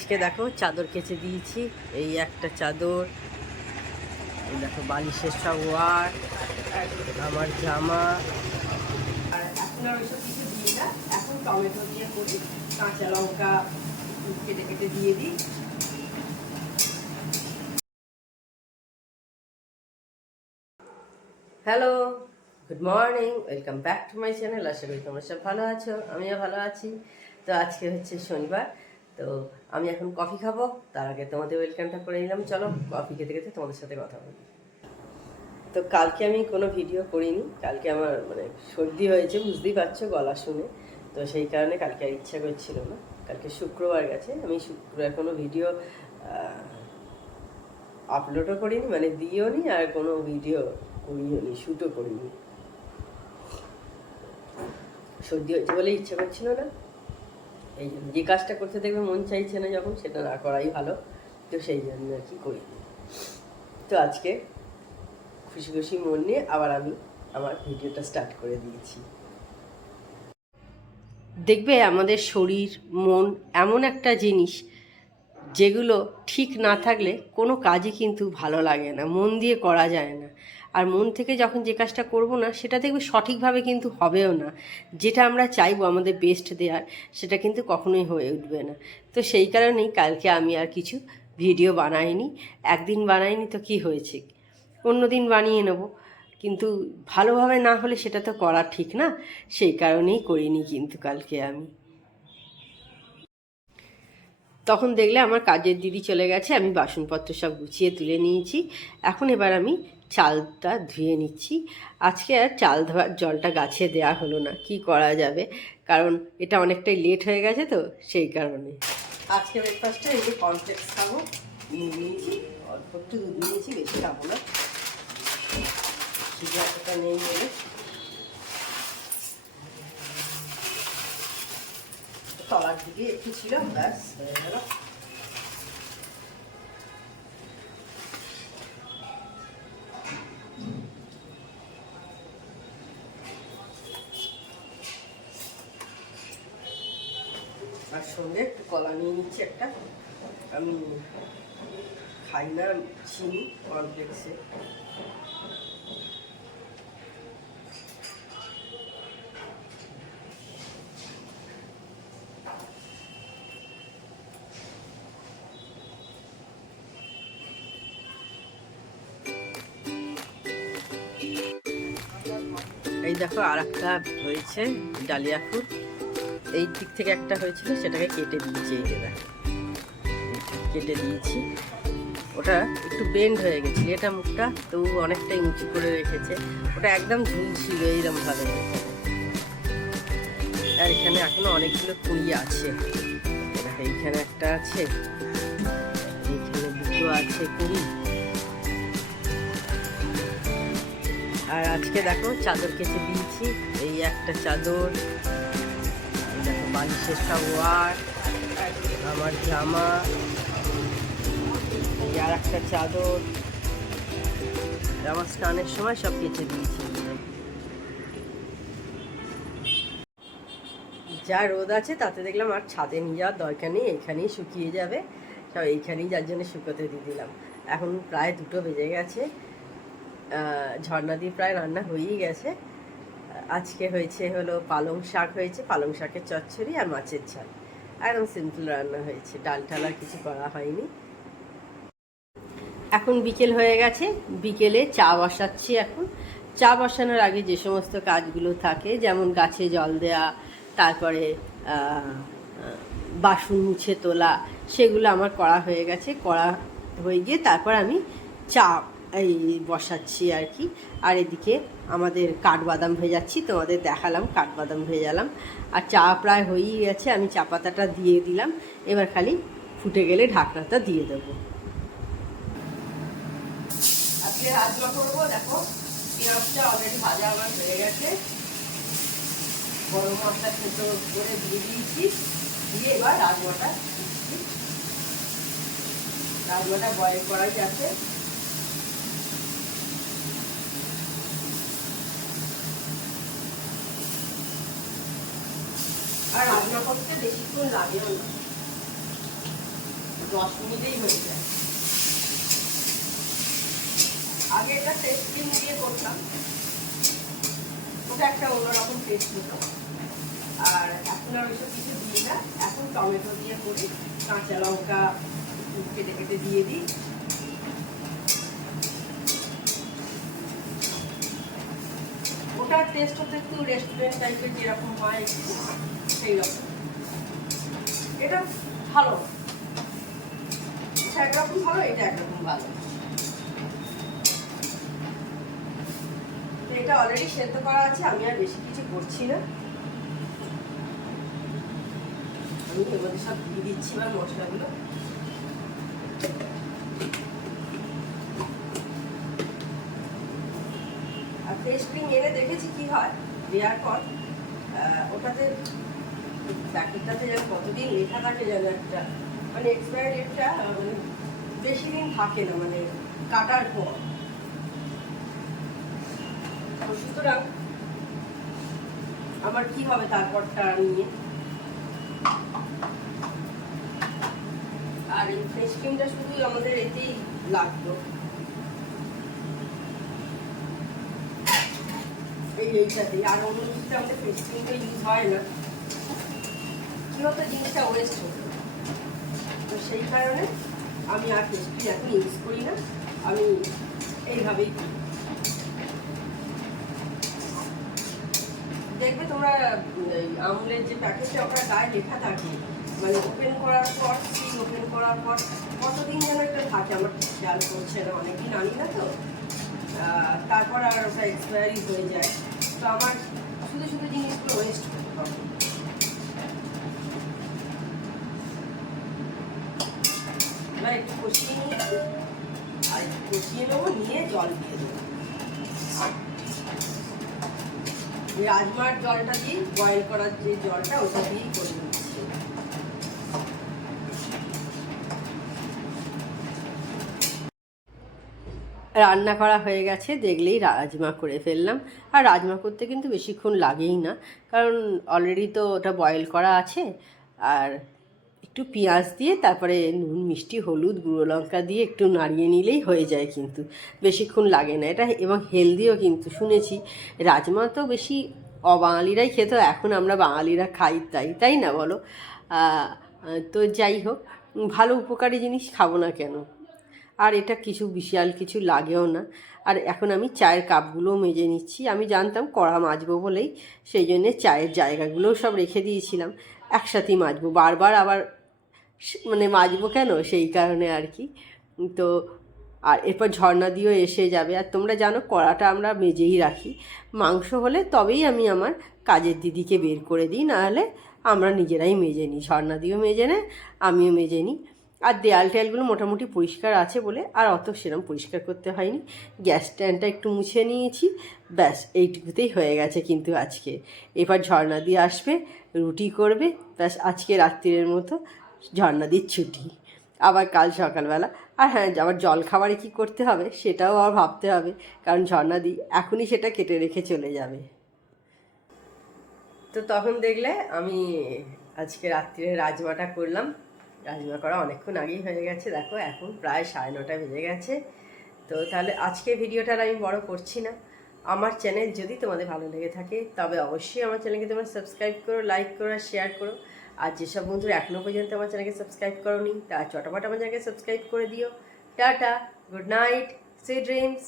আজকে দেখো চাদর কেচে দিয়েছি। এই একটা চাদর, এই দেখো বালিশের সব ওয়ার, আমার জামা। আর এখন আর ওইসব কিছু দিই না, এখন টমেটো দিয়ে করি, কাঁচা লঙ্কা কেটে কেটে দিয়ে দিই। Hello, good morning, welcome back to my channel. আশা করি তোমরা সব ভালো আছো, আমিও ভালো আছি। তো আজকে হচ্ছে শনিবার, তো আমি এখন কফি খাবো। তার আগে তোমাদের ওয়েলকামটা করে নিলাম। চলো কফি খেতে খেতে তোমাদের সাথে কথা বলি। তো কালকে আমি কোনো ভিডিও করিনি, কালকে আমার সর্দি হয়েছে, বুঝতেই পারছো গলা শুনে। তো সেই কারণে কালকে আর ইচ্ছা করছিল না। কালকে শুক্রবার গেছে, আমি শুক্রবার কোনো ভিডিও আপলোডও করিনি, দিও নি, আর কোনো ভিডিও করিও নি, শ্যুটও করিনি। সর্দি হয়েছে বলে ইচ্ছা করছিল না। এই জন্য যে কাজটা করতে দেখবে মন চাইছে না যখন, সেটা না করাই ভালো। তো সেই জন্য আর কি করিনি। তো আজকে খুশি খুশি মন নিয়ে আবার আমি আমার ভিডিওটা স্টার্ট করে দিয়েছি। দেখবে আমাদের শরীর মন এমন একটা জিনিস, যেগুলো ঠিক না থাকলে কোনো কাজই কিন্তু ভালো লাগে না, মন দিয়ে করা যায় না। আর মন থেকে যখন যে কাজটা করব না, সেটা দেখবে সঠিকভাবে কিন্তু হবেও না। যেটা আমরা চাইবো আমাদের বেস্ট দেওয়ার, সেটা কিন্তু কখনোই হয়ে উঠবে না। তো সেই কারণেই কালকে আমি আর কিছু ভিডিও বানাইনি। একদিন বানাইনি তো কি হয়েছে, অন্য দিন বানিয়ে নেব। কিন্তু ভালোভাবে না হলে সেটা তো করা ঠিক না, সেই কারণেই করিনি কিন্তু কালকে আমি। তখন দেখলে আমার কাজের দিদি চলে গেছে, আমি বাসনপত্র সব গুছিয়ে তুলে নিয়েছি। এখন এবার আমি চালটা ধুয়ে নিচ্ছি। আজকে আর চাল ধোয়ার জলটা গাছে দেয়া হলো না, কি করা যাবে, কারণ এটা অনেকটাই লেট হয়ে গেছে, তো সেই কারণে। আজকে ব্রেকফাস্টে এই যে কর্নফ্লেক্স খাবো, নিয়েছি অল্প একটু দুধ নিয়েছি, বেশি খাবো না, সিজাটা নেই বলে। তলার দিকে একটু ছিল, ব্যাস হয়ে গেল। আর সঙ্গে একটু কলা নিয়ে নিচ্ছি একটা, আমি খাই না চিনি কমপ্লেক্সে। এই দেখো আর একটা হয়েছে ডালিয়া ফুল, এই দিক থেকে একটা হয়েছিল, সেটাকে কেটে দিয়েছি। এই যে কেটে দিয়েছি, ওটা একটু বেন্ড হয়ে গেছিল, এটা মুখটা তো অনেকটাই উঁচু করে রেখেছে, ওটা একদম ঝুলছিল এইরকমভাবে। আর এখানে এখনো অনেকগুলো কুড়ি আছে, এইখানে একটা আছে, এইখানে দুটো আছে কুড়ি। আর আজকে দেখো চাদর কেচে দিয়েছি, এই একটা চাদর, দেখো বালিশের সব ওয়ার, আমার জামা, আর একটা চাদর, আমার স্নানের সময় সব কেচে দিয়েছি। যা রোদ আছে তাতে দেখলাম আর ছাদে নিয়ে যাওয়ার দরকার নেই, এইখানেই শুকিয়ে যাবে সব, এইখানেই যার জন্য শুকোতে দিয়ে দিলাম। এখন প্রায় 2টো বেজে গেছে, ঝর্ণা দিয়ে প্রায় রান্না হয়েই গেছে। আজকে হয়েছে হলো পালং শাক হয়েছে, পালং শাকের চচ্চড়ি আর মাছের ঝাল, একদম সিম্পল রান্না হয়েছে, ডাল টাল আর কিছু করা হয়নি। এখন বিকেল হয়ে গেছে, বিকেলে চা বসাচ্ছি। এখন চা বসানোর আগে যে সমস্ত কাজগুলো থাকে, যেমন গাছে জল দেয়া, তারপরে বাসন মুছে তোলা, সেগুলো আমার করা হয়ে গেছে। করা হয়ে গিয়ে তারপর আমি চা এই বসাচ্ছি আর কি। আর এদিকে আমাদের কাঠবাদাম ভেজাচ্ছি, তোমাদের দেখালাম কাঠবাদাম ভেজালাম। আর চা প্রায় হয়েই গেছে, আমি চা পাতাটা দিয়ে দিলাম, এবার খালি ফুটে গেলে ঢাকনাটা দিয়ে দেবো। আজকে রাজমা করবো, দেখো পেঁয়াজটা অলরেডি ভাজা আমার হয়ে গেছে, গরম মশলা ছোটো করে দিয়ে দিয়েছি, দিয়ে এবার রাজমাটা বয়েল করাই আছে। আর রান্না করতে বেশিক্ষণ লাগেও না। 10 মিনিটেই হয়ে যায়। আগে এটা ফ্রেশ ক্রিম দিয়ে করতাম, ওটা একটা অন্যরকম টেস্ট হতো। আর এখন আর ওইসব কিছু দিই না, এখন টমেটো দিয়ে করি, কাঁচা লঙ্কা কেটে কেটে দিয়ে দিই। ওটার টেস্ট হতো একটু রেস্টুরেন্ট টাইপের যেরকম হয় একটু সেই রকম। এটা ভালো, এটা একরকম ভালো, এটা একরকম ভালো। এটা অলরেডি সেদ্ধ করা আছে, আমি আর বেশি কিছু করছি না। আমি এর মধ্যে সব দিয়ে দিচ্ছি এবার মশলাগুলো। আর ফ্রেশ ক্রিম এনে দেখেছি কি হয়, দেওয়ার পর ওটাতে প্যাকেটটাতে যেন কতদিন লেখা থাকে যেন একটা, মানে এক্সপায়ার ডেটটা মানে বেশি দিন থাকে না, মানে কাটার পর। সুতরাং আমার কি হবে তারপরটা নিয়ে। আর এই ফ্রেশ ক্রিমটা শুধু আমাদের এতেই লাগতো, এইটাতেই। আর অন্য কিছুতে আমাদের ফ্রেশ ক্রিমটা ইউজ হয় না, কি হতো জিনিসটা ওয়েস্ট হতো। তো সেই কারণে আমি আর ফ্রেশ ক্রিম এখন ইউজ করি না, আমি এইভাবেই করি। দেখবে তোমরা আমুলের যে প্যাকেটটা ওটা গায়ে লেখা থাকে, মানে ওপেন করার পর, সিল ওপেন করার পর কতদিন যেন একটা থাকে, আমার খেয়াল করছে না, অনেকদিন আনি না তো, তারপর আর ওটা এক্সপায়ারি হয়ে যায়। তো আমার শুধু শুধু জিনিসগুলো ওয়েস্ট করতে হবে। এবার একটু কষিয়ে নিয়েছি, আর একটু কষিয়ে নেবো, নিয়ে জল দিয়ে দেবো। রাজমার জলটা দিয়ে, বয়েল করার যে জলটা ওটা দিয়েই করে নিচ্ছি। রান্না করা হয়ে গেছে, দেখলেই রাজমা করে ফেললাম। আর রাজমা করতে কিন্তু বেশিক্ষণ লাগেই না, কারণ অলরেডি তো ওটা বয়েল করা আছে। আর একটু পেঁয়াজ দিয়ে তারপরে নুন মিষ্টি হলুদ গুঁড়ো লঙ্কা দিয়ে একটু নাড়িয়ে নিলেই হয়ে যায়, কিন্তু বেশিক্ষণ লাগে না এটা। এবং হেলদিও কিন্তু শুনেছি। রাজমা তো বেশি অবাঙালিরাই খেত, এখন আমরা বাঙালিরা খাই, তাই না বলো? তো যাই হোক, ভালো উপকারী জিনিস খাবো না কেন। আর এটা কিছু বিশাল কিছু লাগেও না। আর এখন আমি চায়ের কাপগুলোও মেজে নিচ্ছি। আমি জানতাম কড়া মাজবো বলেই সেই জন্যে চায়ের জায়গাগুলোও সব রেখে দিয়েছিলাম, একসাথেই মাজবো, বারবার আবার মানে মাজবো কেন, সেই কারণে আর কি। তো আর এরপর ঝর্ণা দিয়েও এসে যাবে। আর তোমরা জানো কড়াটা আমরা মেজেই রাখি, মাংস হলে তবেই আমি আমার কাজের দিদিকে বের করে দিই, নাহলে আমরা নিজেরাই মেজে নিই। ঝর্ণা দিয়েও মেজে নেয়, আমিও মেজে নিই। আর দেয়াল টেয়ালগুলো মোটামুটি পরিষ্কার আছে বলে আর অত সেরকম পরিষ্কার করতে হয়নি। গ্যাস স্ট্যান্ডটা একটু মুছে নিয়েছি, ব্যাস এইটুকুতেই হয়ে গেছে কিন্তু আজকে। এবার ঝর্ণা দিয়ে আসবে, রুটি করবে, ব্যাস আজকে রাত্রির মতো ঝর্ণাদির ছুটি। আবার কাল সকালবেলা, আর হ্যাঁ, আবার জল খাবারে কী করতে হবে সেটাও আবার ভাবতে হবে, কারণ ঝর্ণাদি এখনই সেটা কেটে রেখে চলে যাবে। তো তখন দেখলে আমি আজকে রাত্রিরে রাজমাটা করলাম। রাজমা করা অনেকক্ষণ আগেই হয়ে গেছে, দেখো এখন প্রায় 9:30 বেজে গেছে। তো তাহলে আজকে ভিডিওটার আমি বড় করছি না। আমার চ্যানেল যদি তোমাদের ভালো লেগে থাকে তবে অবশ্যই আমার চ্যানেলকে তোমরা সাবস্ক্রাইব করো, লাইক করো আর শেয়ার করো। আর যেসব বন্ধুরা এখনও পর্যন্ত আমার চ্যানেলকে সাবস্ক্রাইব করোনি তারা চটাপট আমার চ্যানেলকে সাবস্ক্রাইব করে দিও। Tata, good night, sweet dreams.